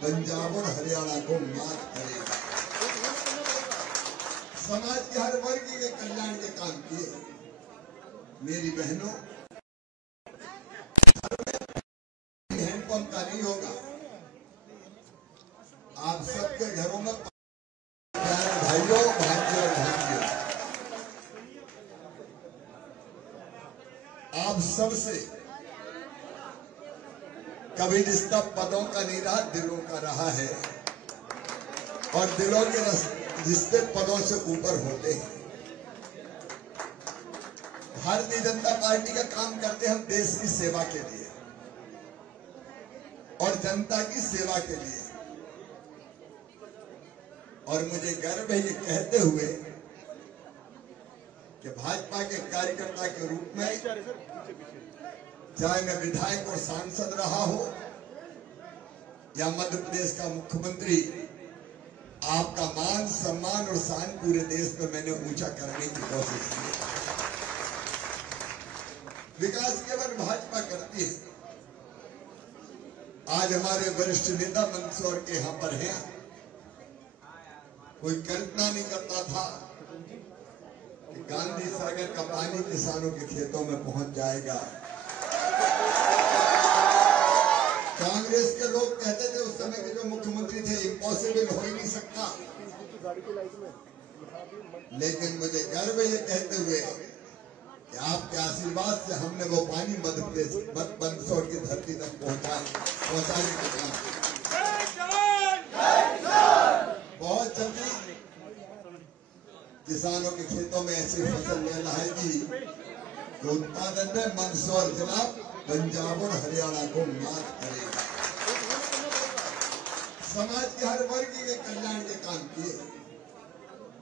पंजाब और हरियाणा को मात करेगा। समाज के हर वर्ग के कल्याण के काम किए। मेरी बहनों, हैंडपंप का नहीं होगा। आप सबके घरों में भाइयों भाइयों भाइयों, आप सबसे कभी रिश्ता पदों का नहीं रहा, दिलों का रहा है। और दिलों के रिश्ते पदों से ऊपर होते हैं। भारतीय जनता पार्टी का काम करते हम देश की सेवा के लिए और जनता की सेवा के लिए। और मुझे गर्व है ये कहते हुए कि भाजपा के कार्यकर्ता के रूप में, चाहे मैं विधायक और सांसद रहा हो या मध्य प्रदेश का मुख्यमंत्री, आपका मान सम्मान और शान पूरे देश में मैंने ऊंचा करने की कोशिश की। विकास केवल भाजपा करती है। आज हमारे वरिष्ठ नेता मंदसौर के यहां पर हैं। कोई कल्पना नहीं करता था कि गांधी सागर का पानी किसानों के खेतों में पहुंच जाएगा। कांग्रेस के लोग कहते थे उस समय के जो मुख्यमंत्री थे, इम्पॉसिबल हो ही नहीं सकता। लेकिन मुझे गर्व ये कहते हुए कि आपके आशीर्वाद से हमने वो पानी मध्य प्रदेश मंदसौर की धरती तक पहुंचाने का काम किया। बहुत जल्दी किसानों के खेतों में ऐसी फसल लहराएगी जो उत्पादन में मंदसौर जिला पंजाब और हरियाणा को मात करेगा। समाज के हर वर्ग के कल्याण के काम किए।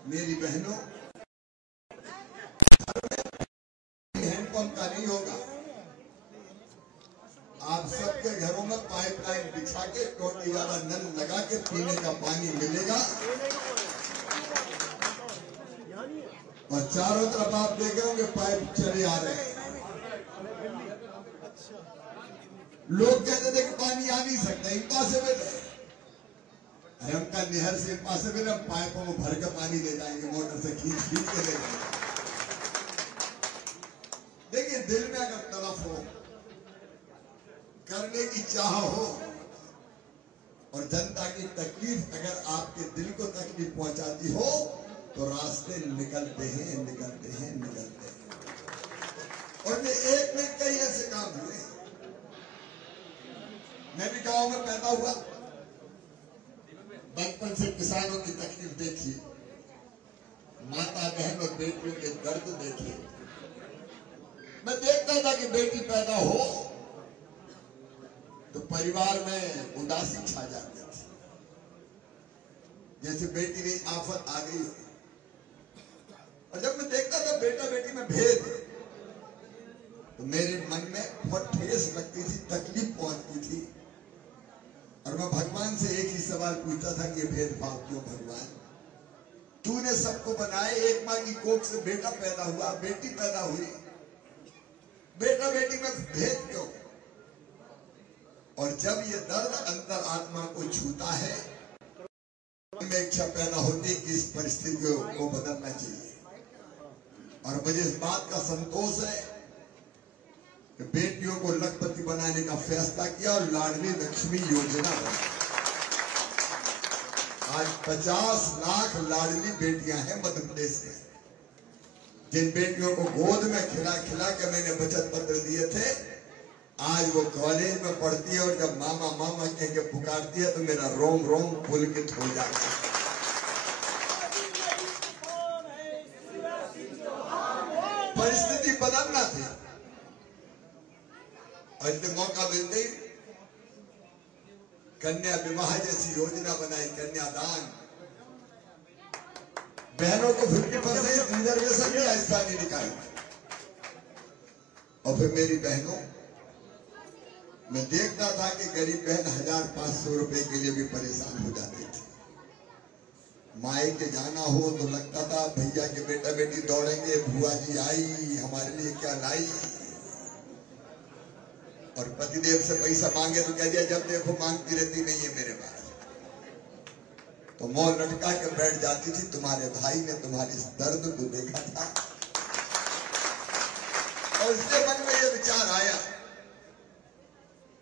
मेरी बहनों, हैंडपंप का नहीं होगा। आप सबके घरों में पाइपलाइन बिछा के टोटी वाला नल लगा के पीने का पानी मिलेगा। और चारों तरफ आप देखे होंगे पाइप चले आ रहे हैं। लोग कहते थे कि पानी आ नहीं सकता, इम्पॉसिबल है। अरे हमका नहर से इम्पॉसिबल, हम पाइपों में भर के पानी ले जाएंगे, मोटर से खींच खींच के ले जाएंगे। देखिए, दिल में अगर तड़प हो, करने की चाह हो और जनता की तकलीफ अगर आपके दिल को तकलीफ पहुंचाती हो तो रास्ते निकलते हैं, निकलते हैं, निकलते हैं। और ये एक में कई ऐसे काम हुए। मैं भी गांव में पैदा हुआ, बचपन से किसानों की तकलीफ देखी, माता बहन और बेटियों के दर्द देखे। मैं देखता था कि बेटी पैदा हो तो परिवार में उदासी छा जाती थी, जैसे बेटी की आफत आ गई। और जब मैं देखता था बेटा बेटी में भेद, तो मेरे मन में बहुत ठेस लगती थी, तकलीफ पहुंचती थी। और मैं भगवान से एक ही सवाल पूछता था कि ये भेदभाव क्यों भगवान? तूने सबको बनाए, एक मां की कोख से बेटा पैदा हुआ, बेटी पैदा हुई, बेटा बेटी में भेद क्यों? और जब ये दर्द अंतर आत्मा को छूता है, में इच्छा पैदा होती है कि इस परिस्थिति को बदलना चाहिए। और मुझे इस बात का संतोष है कि बेटियों को लखपति बनाने का फैसला किया और लाडली लक्ष्मी योजना बनी। आज 50 लाख लाडली बेटियां हैं मध्य प्रदेश में, जिन बेटियों को गोद में खिला खिला के मैंने बचत पत्र दिए थे, आज वो कॉलेज में पढ़ती है। और जब मामा मामा कह के पुकारती है तो मेरा रोम रोम पुलकित हो जाता है। परिस्थिति बदलना थी। और इसे मौका मिलते ही कन्या विवाह जैसी योजना बनाई, कन्यादान। बहनों को 50% रिजर्वेशन दिया स्थानीय निकाय। और फिर मेरी बहनों, मैं देखता था कि गरीब बहन 1500 रुपए के लिए भी परेशान हो जाती थी। माई के जाना हो तो लगता था भैया के बेटा बेटी दौड़ेंगे, बुआ जी आई हमारे लिए क्या लाई। और पतिदेव से पैसा मांगे तो कह दिया जब देखो मांगती रहती नहीं है मेरे पास। तो मुंह लटका के बैठ जाती थी। तुम्हारे भाई ने तुम्हारी दर्द को देखा था और उसके मन में ये विचार आया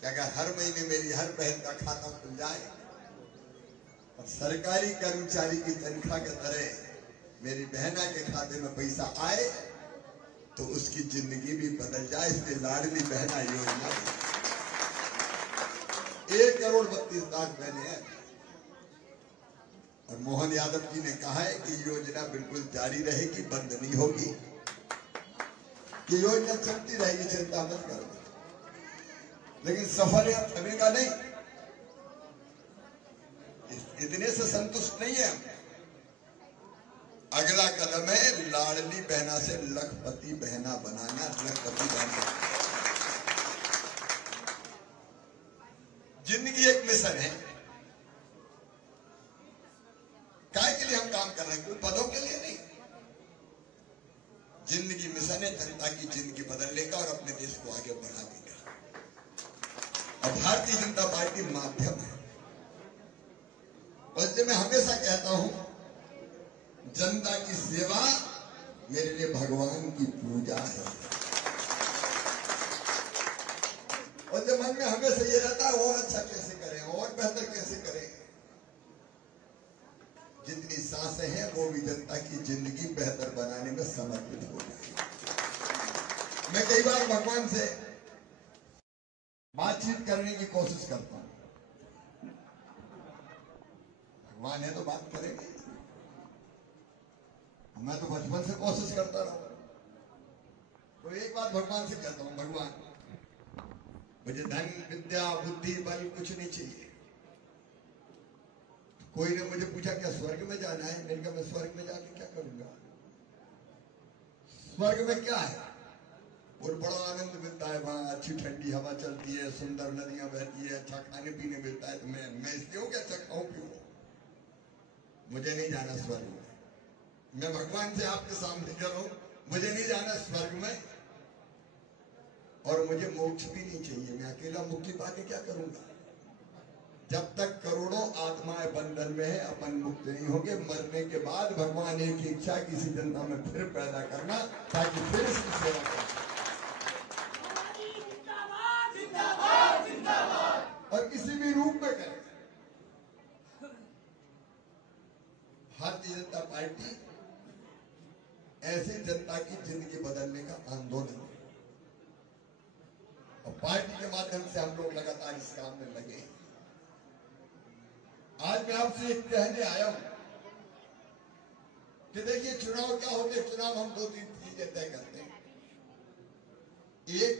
कि अगर हर महीने मेरी हर बहन का खाता खुल जाए और सरकारी कर्मचारी की तनख्वाह के तरह मेरी बहना के खाते में पैसा आए तो उसकी जिंदगी भी बदल जाए। इसलिए लाडली बहना योजना 1,32,00,000 बहने हैं। और मोहन यादव जी ने कहा है कि योजना बिल्कुल जारी रहेगी, बंद नहीं होगी। ये योजना चलती रहेगी, चिंता मत करो। लेकिन सफर यह थमेगा नहीं। इतने से संतुष्ट नहीं है हम। अगला कदम है लाडली बहना से लखपति बहना बनाना। लखपति बहना जिंदगी एक मिशन है। काय के लिए हम काम कर रहे हैं? कोई पदों के लिए नहीं। जिंदगी मिशन है जनता की जिंदगी बदलने का और अपने देश को आगे बढ़ाने का। और भारतीय जनता पार्टी माध्यम है। और इसलिए मैं हमेशा कहता हूं जनता की सेवा मेरे लिए भगवान की पूजा है। और जब मन में हमेशा ये रहता है और अच्छा कैसे करें, और बेहतर कैसे करें। जितनी सांसें हैं वो भी जनता की जिंदगी बेहतर बनाने में समर्पित हो जाए। मैं कई बार भगवान से बातचीत करने की कोशिश करता हूं। भगवान है तो बात करेंगे। मैं तो बचपन से कोशिश करता रहा। तो एक बात भगवान से कहता हूं, भगवान मुझे धन विद्या बुद्धि बल कुछ नहीं चाहिए। कोई ने मुझे पूछा क्या स्वर्ग में जाना है? मैंने कहा मैं स्वर्ग में जाके क्या करूंगा? स्वर्ग में क्या है? और बड़ा आनंद मिलता है वहां, अच्छी ठंडी हवा चलती है, सुंदर नदियां बहती है, अच्छा खाने पीने मिलता है। तो मैं इसलिए हूं कि अच्छा खाऊं पीऊं। मुझे नहीं जाना स्वर्ग में। मैं भगवान से आपके सामने कर रहा हूं, मुझे नहीं जाना स्वर्ग में और मुझे मोक्ष भी नहीं चाहिए। मैं अकेला मुक्ति पाके क्या करूंगा? जब तक करोड़ों आत्माएं बंधन में है अपन मुक्त नहीं होंगे। मरने के बाद भगवान एक ही इच्छा किसी जनता में फिर पैदा करना ताकि फिर इसकी सेवा करें। और किसी भी रूप में करें। भारतीय जनता पार्टी ऐसी जनता की जिंदगी बदलने का आंदोलन है और पार्टी के माध्यम से हम लोग लगातार इस काम में लगे। आज मैं आपसे एक कहने आया हूं कि देखिए चुनाव क्या होते हैं। चुनाव हम 2-3 चीजें तय करते हैं। एक,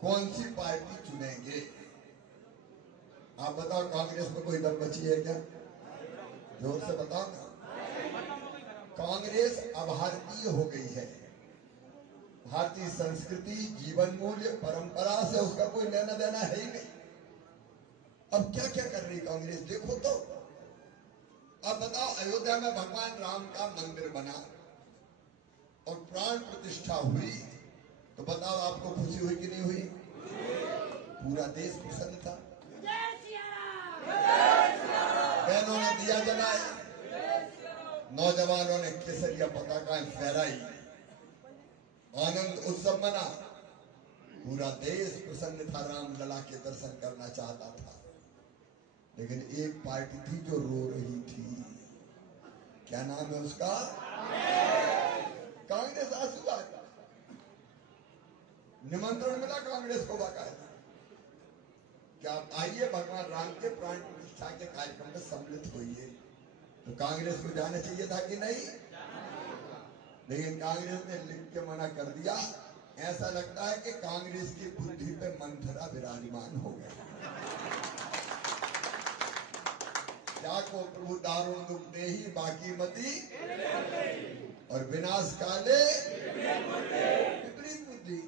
कौन सी पार्टी चुनेंगे। आप बताओ कांग्रेस में कोई दम बची है क्या? जोर से बताओ ना। कांग्रेस अभारतीय हो गई है। भारतीय संस्कृति, जीवन मूल्य, परंपरा से उसका कोई लेना देना है ही नहीं। अब क्या क्या कर रही कांग्रेस देखो तो। अब बताओ अयोध्या में भगवान राम का मंदिर बना और प्राण प्रतिष्ठा हुई तो बताओ आपको खुशी हुई कि नहीं हुई? पूरा देश प्रसन्न था। बहनों ने दिया जलाया, नौजवानों ने केसरिया पताकाएं फहराई, आनंद उत्सव मना। पूरा देश प्रसन्न था, रामलला के दर्शन करना चाहता था। लेकिन एक पार्टी थी जो रो रही थी। क्या नाम है उसका? कांग्रेस। आंसू आया। निमंत्रण मिला कांग्रेस को बाकायदा क्या आप आइए भगवान राम के प्राण प्रतिष्ठा के कार्यक्रम में सम्मिलित होइए। तो कांग्रेस को जाना चाहिए था कि नहीं? लेकिन कांग्रेस ने लिख के मना कर दिया। ऐसा लगता है कि कांग्रेस की बुद्धि पे मंथरा विराजमान हो गया। क्या को प्रभु दारुण दुख दे ही बाकी मती और विनाश काले विपरीत बुद्धि।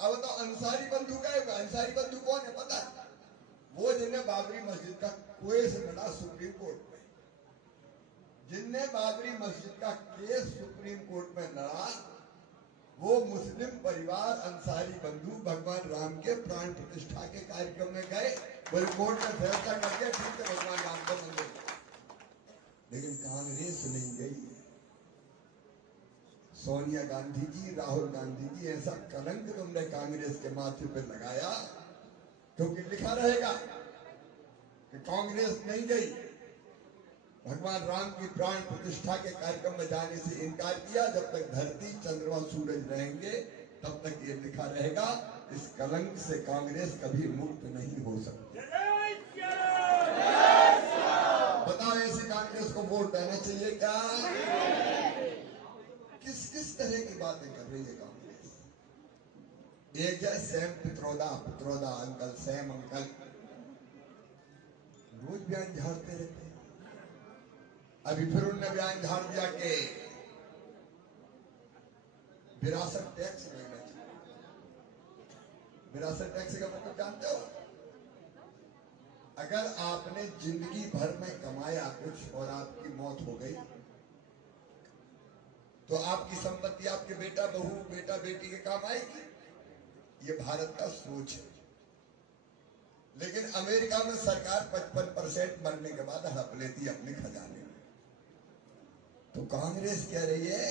अब तो अंसारी बंधु का है। अंसारी बंधु कौन है पता है? वो जिन्हें बाबरी मस्जिद का केस लड़ा सुप्रीम कोर्ट में। जिनने बाबरी मस्जिद का केस सुप्रीम कोर्ट में लड़ा वो मुस्लिम परिवार अंसारी बंधु भगवान राम के प्राण प्रतिष्ठा के कार्यक्रम में गए। बोले कोर्ट ने फैसला कर दिया, ठीक है भगवान राम को मंदिर, लेकिन कांग्रेस नहीं गई। सोनिया गांधी जी, राहुल गांधी जी, ऐसा कलंक तुमने कांग्रेस के माथे पे लगाया, क्योंकि लिखा रहेगा कि कांग्रेस नहीं गई, भगवान राम की प्राण प्रतिष्ठा के कार्यक्रम में जाने से इनकार किया। जब तक धरती चंद्रमा सूरज रहेंगे तब तक ये लिखा रहेगा। इस कलंक से कांग्रेस कभी मुक्त नहीं हो सकती। बताओ ऐसी कांग्रेस को वोट देना चाहिए क्या? किस किस तरह की बातें कर रही है कांग्रेस? एक है सैम पित्रोदा, पित्रोदा अंकल, सैम अंकल, रोज बयान झाड़ते रहते हैं। अभी फिर उनने बयान झाड़ दिया कि विरासत टैक्स लेना चाहिए। विरासत टैक्स का मतलब जानते हो? अगर आपने जिंदगी भर में कमाया कुछ और आपकी मौत हो गई तो आपकी संपत्ति आपके बेटा बहू, बेटा बेटी के काम आएगी। ये भारत का सोच है। लेकिन अमेरिका में सरकार 55% मरने के बाद हड़प लेती है अपने खजाने में। तो कांग्रेस कह रही है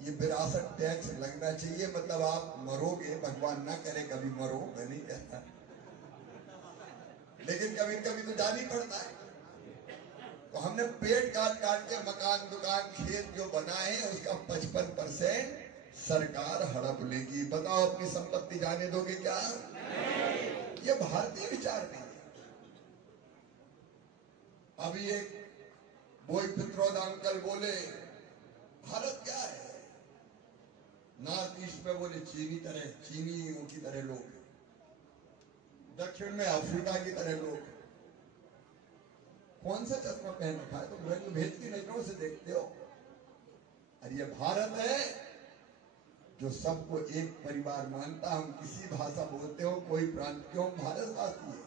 ये विरासत टैक्स लगना चाहिए, मतलब आप मरोगे, भगवान ना करे कभी मरो, मैं नहीं कहता, लेकिन कभी कभी तो जाना ही पड़ता है। तो हमने पेट काट काट के मकान, दुकान, खेत जो बनाए हैं उसका 55% सरकार हड़प लेगी। बताओ अपनी संपत्ति जाने दोगे क्या? ये भारतीय विचार नहीं है। अभी एक बोई पित्रोदा अंकल बोले भारत क्या है? नॉर्थ ईस्ट में बोले चीनियों की तरह लोग, दक्षिण में अफ्रीका की तरह लोग। कौन सा चश्मा पहन रखा है? तुम रंग भेद की नजरों से देखते हो। और ये भारत है जो सबको एक परिवार मानता। हम किसी भाषा बोलते हो, कोई प्रांत क्यों, भारतवासी है।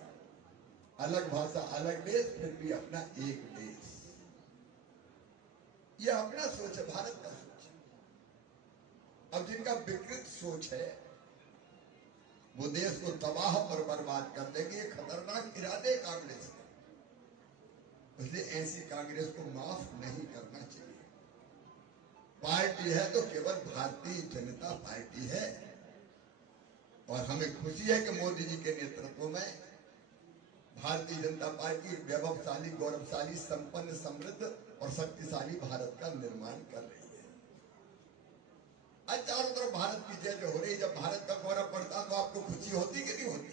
अलग भाषा, अलग देश, फिर भी अपना एक देश। ये अपना सोच है, भारत का सोच है। अब जिनका विकृत सोच है वो देश को तबाह और बर्बाद कर देंगे। ये खतरनाक इरादे कांग्रेस के, इसलिए ऐसी कांग्रेस को माफ नहीं करना चाहिए। पार्टी है तो केवल भारतीय जनता पार्टी है, और हमें खुशी है कि मोदी जी के नेतृत्व में भारतीय जनता पार्टी वैभवशाली, गौरवशाली, संपन्न, समृद्ध और शक्तिशाली भारत का निर्माण कर रही है। आज चारों तरफ भारत की जय हो रही है। जब भारत का गौरव बढ़ता तो आपको खुशी होती कि नहीं होती?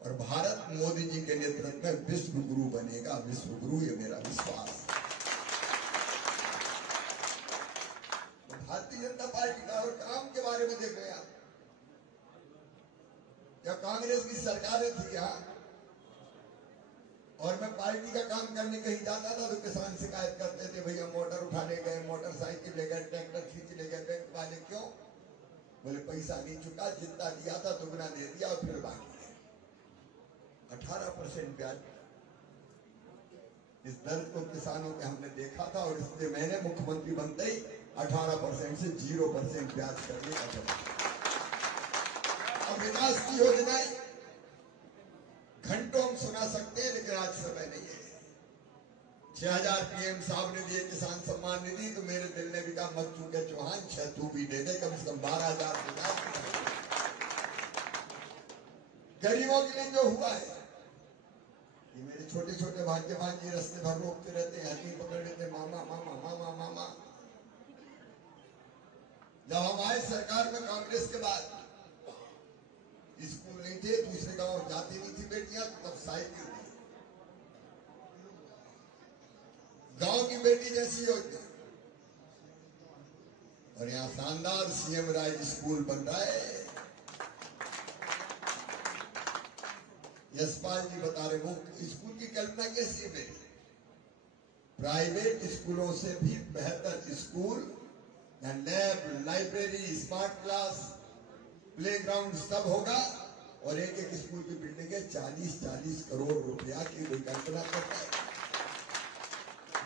और भारत मोदी जी के नेतृत्व में विश्व गुरु बनेगा, विश्व गुरु, ये मेरा विश्वास। भारतीय जनता पार्टी का और काम के बारे में देख रहे क्या कांग्रेस की सरकारें थी क्या? और मैं पार्टी का काम करने कहीं जाता था तो किसान शिकायत करते थे, भैया मोटर उठा ले गए, मोटरसाइकिल ले गए, ट्रैक्टर खींच ले गए। बैंक वाले क्यों? बोले पैसा नहीं चुका, जितना दिया था दुगना दे दिया और फिर बाकी 18% ब्याज। इस दर्द को किसानों के हमने देखा था, और इसलिए मैंने मुख्यमंत्री बनते ही 18% से 0% ब्याज करने का फैसला। अब विकास की योजनाएं घंटों हम सुना सकते हैं, लेकिन आज समय नहीं है। 6000 पीएम साहब ने दिए किसान सम्मान निधि, तो मेरे दिल ने भी कहा मत चूके चौहान, 6 तू भी दे दे, कम से कम 12,000 गरीबों के लिए जो हुआ है। ये मेरे छोटे छोटे भाग्यवान जी रास्ते भर रोकते रहते हैं, हथी पकड़ लेते, मामा मामा मामा मामा। जब हम आए सरकार में कांग्रेस के बाद, स्कूल नहीं थे, दूसरे गांव जाती नहीं थी बेटियां, तब साइकिल थी। गांव की बेटी जैसी योजना, और यहाँ शानदार सीएम राइज स्कूल बन रहा है। यशपाल जी बता रहे, वो स्कूल की कल्पना कैसी है मेरी? प्राइवेट स्कूलों से भी बेहतर school, lab, library, smart class, playground सब होगा, और एक एक स्कूल की बिल्डिंग है 40-40 करोड़ रुपया की कल्पना करता है।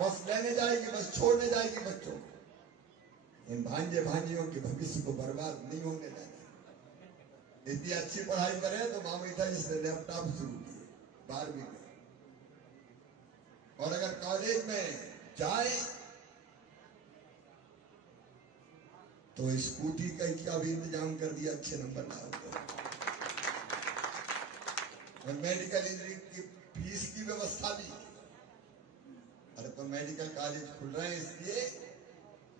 बस लेने जाएगी, बस छोड़ने जाएगी बच्चों को। इन भांजे भांजियों के भविष्य को बर्बाद नहीं होने देना। इतनी अच्छी पढ़ाई करे तो मामू था जिसने लैपटॉप शुरू किए 12वीं में, और अगर कॉलेज में जाए तो स्कूटी का भी इंतजाम कर दिया अच्छे नंबर लाओ। और मेडिकल इंजीनियरिंग की फीस की व्यवस्था भी। अरे तो मेडिकल कॉलेज खुल रहे हैं इसलिए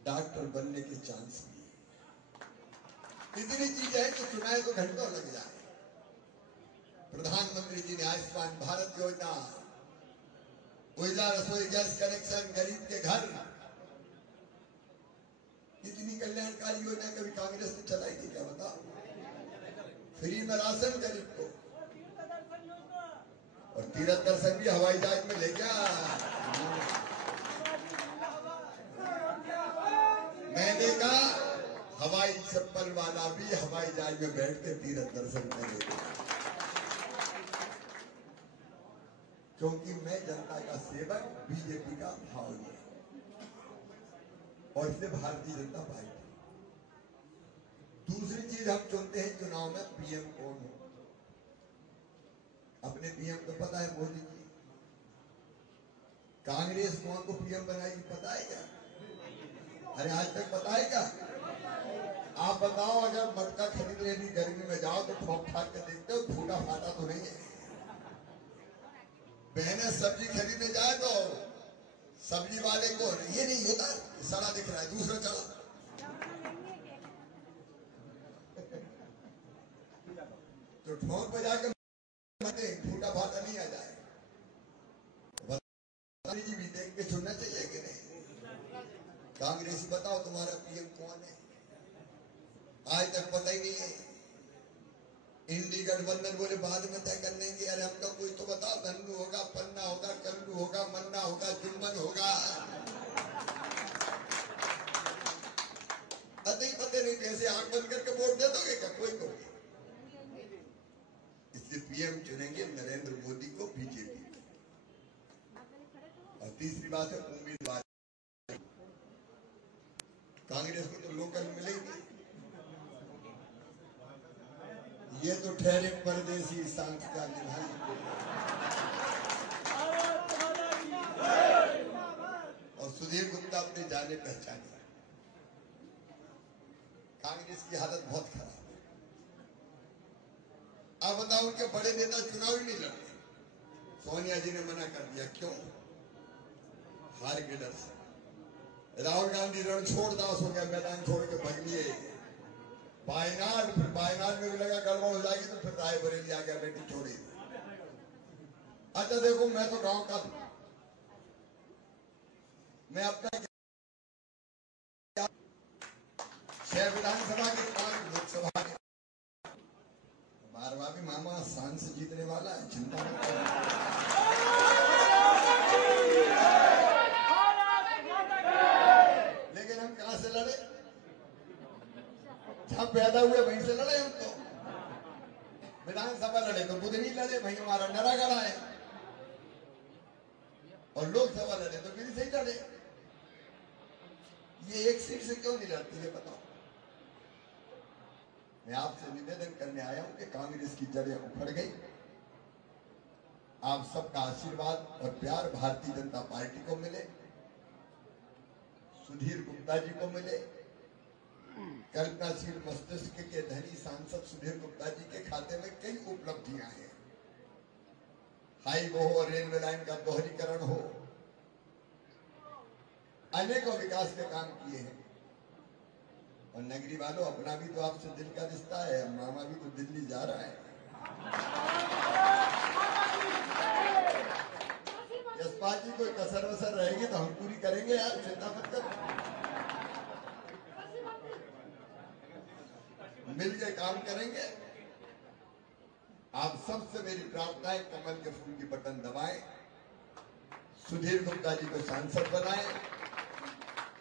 डॉक्टर बनने के चांस भी है। इतनी चीजें हैं कि सुनाए तो घंटों लग जाए। प्रधानमंत्री जी ने आयुष्मान भारत योजना, उजाला रसोई गैस कनेक्शन, गरीब के घर, इतनी कल्याणकारी योजना कभी कांग्रेस ने चलाई थी क्या बताओ? फ्री में राशन गरीब को, और तीरथ दर्शन भी हवाई जहाज में ले गया। मैंने कहा हवाई चप्पल वाला भी हवाई जहाज में बैठ के तीरथ दर्शन करेगा, क्योंकि मैं जनता का सेवक, बीजेपी का भावनी, और इसलिए भारतीय जनता पार्टी। दूसरी चीज हम चुनते हैं चुनाव में पीएम कौन हो। अपने पीएम को पता है मोदी जी। कांग्रेस कौन को पीएम बनाएगी पता है क्या? अरे आज तक पता है क्या? आप बताओ, अगर मटका खरीदने भी गर्मी में जाओ तो ठोक ठाक के देखते हो फूटा फाटा तो नहीं है। बहनें सब्जी खरीदने जाए तो सब्जी वाले को ये नहीं होता, सड़ा दिख रहा है, दूसरा चला। तो ठोक पे जाकर फूटा फाटा नहीं आ जाए। जी भी देख के चुनना चाहिए कि नहीं? कांग्रेसी बताओ तुम्हारा पीएम कौन है? आज तक पता ही नहीं है। इंडी गठबंधन बोले बाद में तय कर लेंगे। अरे हमका कोई तो बताओ, धन्नू होगा, पन्ना होगा, कल्लू होगा, मन्ना होगा, जुम्मन होगा, पते नहीं कैसे आंख बंद करके वोट दे दोगे क्या कोई को? इसलिए पीएम चुनेंगे नरेंद्र मोदी को, बीजेपी। और तीसरी बात है उम्मीदवार। कांग्रेस को तो लोकल मिलेंगे, ये तो ठहरे परदेसी सांस का निभाई। और सुधीर गुप्ता अपने जाने पहचाने। कांग्रेस की हालत बहुत खराब है। आप बताओ, उनके बड़े नेता चुनाव ही नहीं लड़ते। सोनिया जी ने मना कर दिया, क्यों? हार के डर से। राहुल गांधी रण छोड़ दास हो गया, मैदान छोड़ के भाग लिए वायनाड। फिर वायनाड में भी लगा गड़बड़ हो जाएगी, तो फिर रायबरेली आ गया, बेटी छोड़ी। अच्छा देखो, मैं तो गांव का था, मैं अपना 6 विधानसभा के 5 लोकसभा के, 12वां भी मामा सांसद जीतने वाला है, चिंता मत करो। लेकिन हम कहां से लड़े? जहां पैदा हुए वहीं से लड़े। हम तो विधानसभा लड़े तो बुधनी लड़े, वहीं हमारा नरागढ़ है, और लोकसभा लड़े तो गिरी से ही लड़े। ये एक सीट से क्यों नहीं लड़ती है बताओ? मैं आपसे निवेदन करने आया हूं कि कांग्रेस की जड़ें उखड़ गई। आप सबका आशीर्वाद और प्यार भारतीय जनता पार्टी को मिले, सुधीर गुप्ता जी को मिले। कल्पनाशील मस्तिष्क के धनी सांसद सुधीर गुप्ता जी के खाते में कई उपलब्धियां हैं। हाईवे हो, रेलवे लाइन का दोहरीकरण हो, अनेकों विकास के काम किए हैं। और नगरी वालों, अपना भी तो आपसे दिल का रिश्ता है। मामा भी तो दिल्ली जा रहा है। जसपाल जी कोई कसर वसर रहेगी तो हम पूरी करेंगे यार, चिंता मत करो। मिलकर काम करेंगे। आप सबसे मेरी प्रार्थना है, कमल के फूल की बटन दबाएं, सुधीर गुप्ता जी को सांसद बनाएं,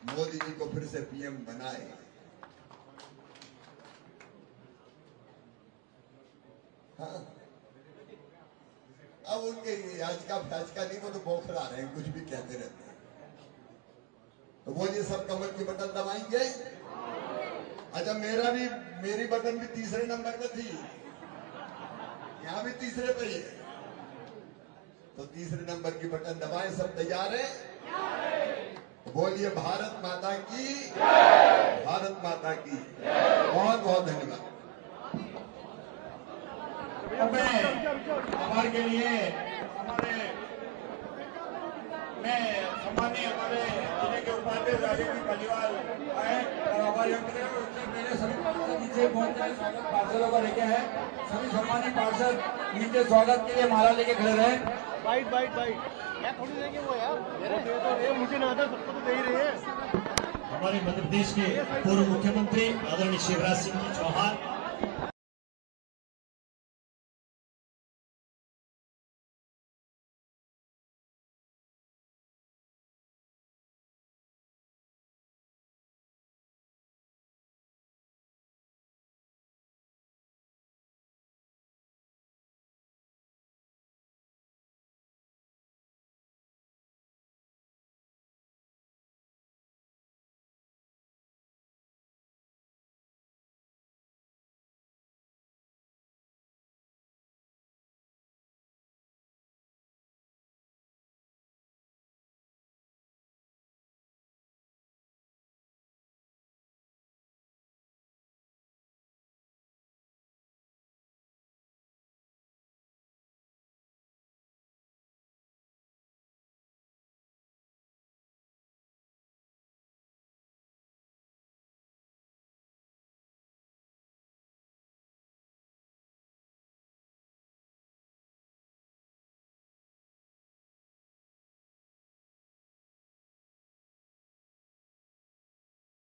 मोदी जी को फिर से पीएम बनाएं। हाँ, अब उनके याचिका फैचका नहीं, वो तो बौखला रहे हैं, कुछ भी कहते रहते हैं। तो बोलिए सब कमल की बटन दबाएंगे। अच्छा मेरी बटन भी तीसरे नंबर पे थी, यहाँ भी तीसरे पे ही है, तो तीसरे नंबर की बटन दबाएं। सब तैयार है? बोलिए भारत माता की, भारत माता की। बहुत बहुत धन्यवाद। आभार के लिए सम्मानीय हमारे जिले के उपाध्यक्ष राजेंद्र पलिवाल आए और आभार व्यक्त करें। उससे पहले सभी पार्षद नीचे पहुंचे, स्वागत पार्षदों का लेके है। सभी सम्मानित पार्षद नीचे स्वागत के लिए माला लेके खड़े रहे। बाइट क्या थोड़ी देंगे वो यार, ये मुझे ना आता, सबको तो दे ही रहे हैं। हमारे मध्य प्रदेश के पूर्व मुख्यमंत्री आदरणीय शिवराज सिंह चौहान